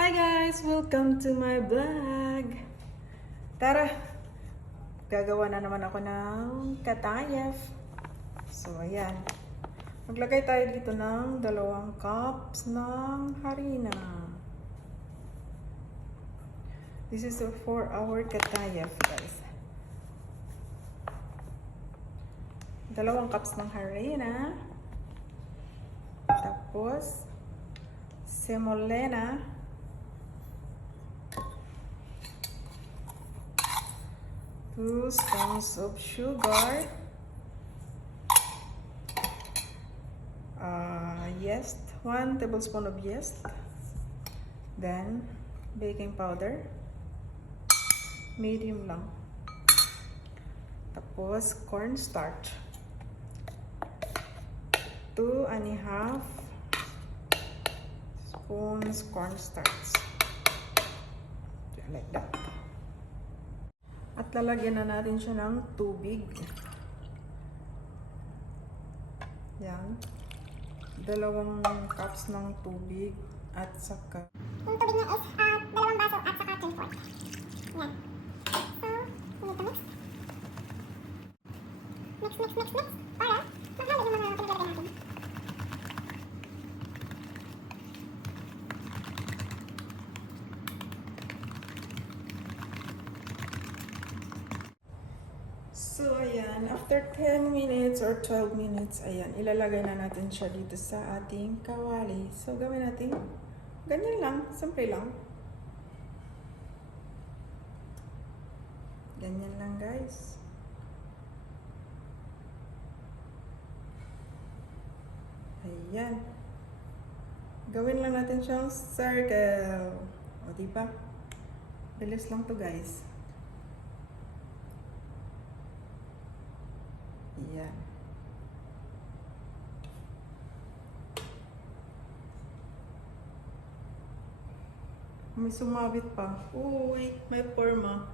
Hi guys! Welcome to my vlog! Tara! Gagawa na naman ako ng katayef. So, ayan. Maglagay tayo dito ng 2 cups ng harina. This is a 4-hour katayef, guys. 2 cups ng harina. Tapos, semolina. 2 spoons of sugar. Yeast. 1 tablespoon of yeast. Then, baking powder. Medium lang. Tapos, cornstarch. 2.5 spoons cornstarch. Like that. At lalagyan na natin siya ng tubig. Yan. 2 cups ng tubig at saka. Yung tubig niya is 2 baso at saka 3/4. Yan. So, we need to mix. Mix. Para maghalo yung mga pinaglagay natin. So, ayan. After 10 minutes or 12 minutes, ayan, ilalagay na natin siya dito sa ating kawali. So, gawin natin ganyan lang. Simple lang. Ganyan lang, guys. Ayan. Gawin lang natin siyang circle. O, diba? Bilis lang to, guys. Ayan. May sumabit pa. Oh, wait. May forma.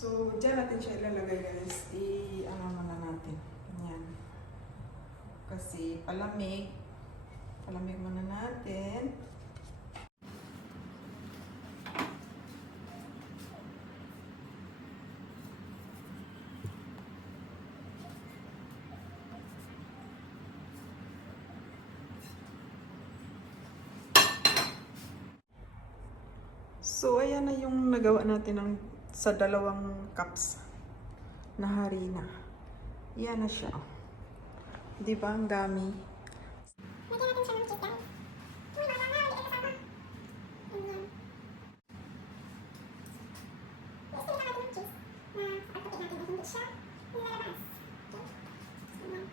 So, dyan natin siya ilalagay, guys. I-ano muna natin. Ganyan. Kasi palamig. Palamig muna natin. So, ayan na yung nagawa natin ng sa 2 cups na harina. Yan na siya. Diba? Ang dami. Lagyan natin siya ng cheese, guys. Uy, wala na. Hindi kasama. Ayan. Gusto nila natin ng cheese na sa pagkain natin ay hindi siya nilalabas. Okay? Ayan.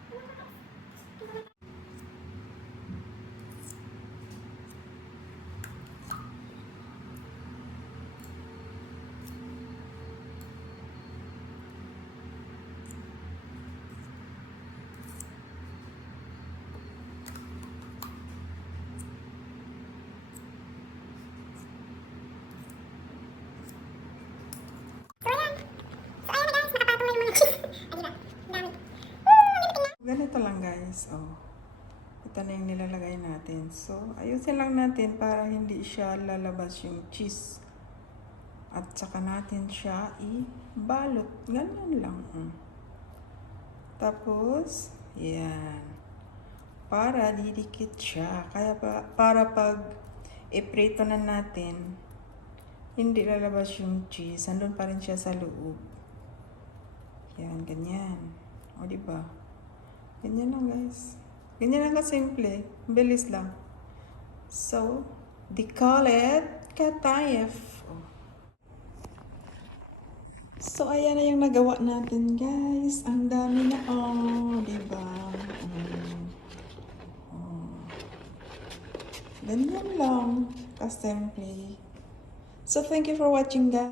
Ganito lang, guys. Oh. Ito na yung nilalagay natin. So, ayusin lang natin para hindi siya lalabas yung cheese. At saka natin siya i-balot. Ganyan lang. Tapos, yan. Para didikit siya. Kaya para pag iprito na natin, hindi lalabas yung cheese. Nandun pa rin siya sa loob. Yan, ganyan. O, diba? Ganyan lang, guys. Ganyan lang kasimple. Bilis lang. So, they call it Katayef. Oh. So, ayan na yung nagawa natin, guys. Ang dami na, oh, diba? Oh. Ganyan lang. Kasimple. So, thank you for watching, guys.